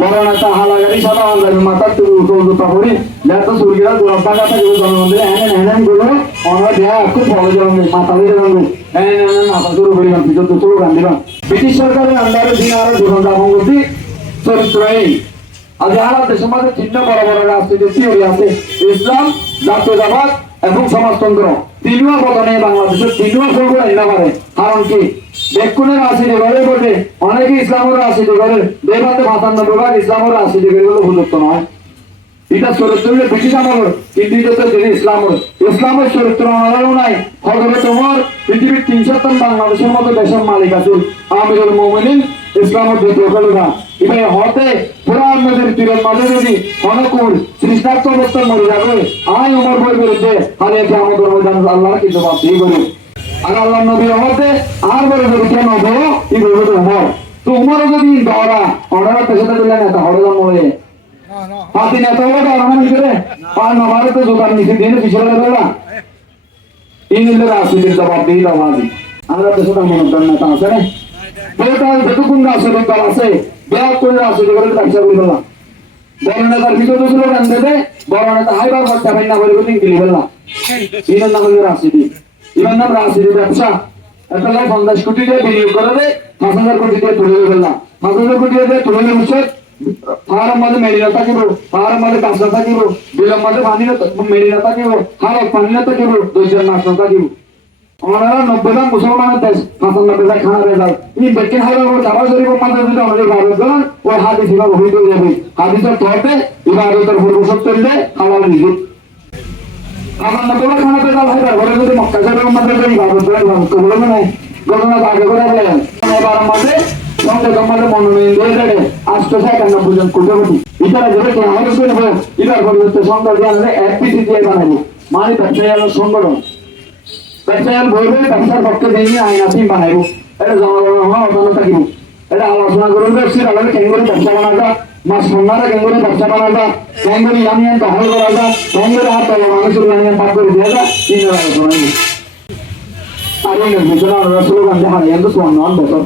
বড় নেতা হালাগারি সাদা আন্দাজ মাথা তুলু তাহলে যাতে সুরগিরা গোলাপাকা থাকে জনমন্দিরে এনে গুলো আমরা দেয়া খুব ভালো জন মাথা দিয়ে রাখবো এনে মাথা শুরু করি না পিছন তো গান দিলাম ব্রিটিশ সরকারের আন্ডারে দিন আরো জীবন যাপন করছি চরিত্রহীন আজ যারা দেশের মধ্যে চিহ্ন বড় বড় রাজনীতির থিওরি আছে ইসলাম জাতীয়তাবাদ এবং সমাজতন্ত্র তিনিও বদনে বাংলাদেশের তিনিও করবো না পারে কারণ কি বেকুনের রাজনীতি করে বটে অনেকে ইসলামের রাজনীতি করে দেবাতে ৫৫ ইসলামের রাজনীতি করে বলে উপযুক্ত নয় এটা চরিত্র ব্রিটিশ আমল কিন্তু ইসলামের চরিত্র আমারও নাই হজরত ওমর পৃথিবীর ৩০০ বাংলাদেশের মতো দেশের মালিক আছে আমিরুল মুমিনিন ইসলামের বিপ্লবীরা এবার হতে পুরান নদীর তীরের মাঝে যদি অনুকূল সৃষ্টার্থ অবস্থা মরে যাবে আই ওমর বই বিরুদ্ধে হারিয়ে আমাদের মধ্যে আল্লাহ কিছু বাদ দিয়ে বলুন আর আল্লাহ নবী হতে আর বলে যদি কেন হবো এই বলবে ওমর তো ওমরও যদি দরা অনারা পেশাতে দিলেন এত হরদম হয়ে হাতি নেতা হলে আমার ভিতরে পার নবারে তো জোগাড় নিচে দিয়ে পিছনে গেলা ইংলিশে রাজনীতির জবাব দিয়ে দাবাদি আমরা দেশে মনোজ্ঞান নেতা আছে না যতক্ষণ রাজনৈতিক দল আছে ব্যাগ করে রাজনীতি করে ব্যবসা করে ফেললাম বড় নেতার ভিতরে ছিল গান দেবে বড় নেতা হাইবার বাচ্চা ভাই না বলে বলে গিলি ফেললাম এর নাম হলো রাজনীতি এর নাম রাজনীতি ব্যবসা একটা ৫০ কোটি দিয়ে বিনিয়োগ করে দেয় ৫০০০ কোটি দিয়ে তুলে ফেললাম ৫০০০ কোটি দিয়ে তুলে উচিত ফার্ম মাঝে মেরিনা থাকিব ফার্ম মাঝে গাছ না থাকিব বিলম মাঝে পানি মেরিনা থাকিব খালক পানি না থাকিব ২জন মাছ না থাকিব ওনারা ৯০ মুসলমানের দেশ ৯৫ খানা রেজাল এই ব্যক্তি হাইবার যাওয়া জরিব মাঝে যদি আমাদের ইবাদত করেন ওই হাদিস ইবাদ হইতে যাবে হাদিসের তর্কে ইবাদতের পূর্বশর্ত দিলে হালাল রিজিক ৯৫ খানা রেজাল হাইবার ঘরে যদি মক্কা শরীফের মধ্যে ইবাদত করে ইবাদত করবে না ঘটনা আগে করে বলেন এবার মাঝে সঙ্গে তোমাদের মনোনয়ন দিয়ে দেবে ৮৯১ জন কোটিপতি এটারা যেটা কি আমাদের করবো এটার পরিবর্তে সংখ্যা দিয়ে আমরা এফপিসি দিয়ে বানাবো মানে ব্যবসায়ী সংগঠন ব্যবসায়ী বলবে ব্যবসার পক্ষে দিয়ে আইন আসি বানাইবো এটা জনগণ অজানা থাকিব এটা আলোচনা করুন ব্যবসায়ী আলাদা কেঙ্গুরি ব্যবসা বানাটা মাছ সন্ন্যারা কেঙ্গুরি ব্যবসা বানাটা কেঙ্গুরি ইউনিয়ন দখল করা যা কেঙ্গুরি হাত তলা মানুষের ইউনিয়ন পাঠ করে দিয়ে যা তিন আলোচনা আর এই নির্বাচন আমরা স্লোগান দিয়ে হারিয়ে তো ৫৪ বছর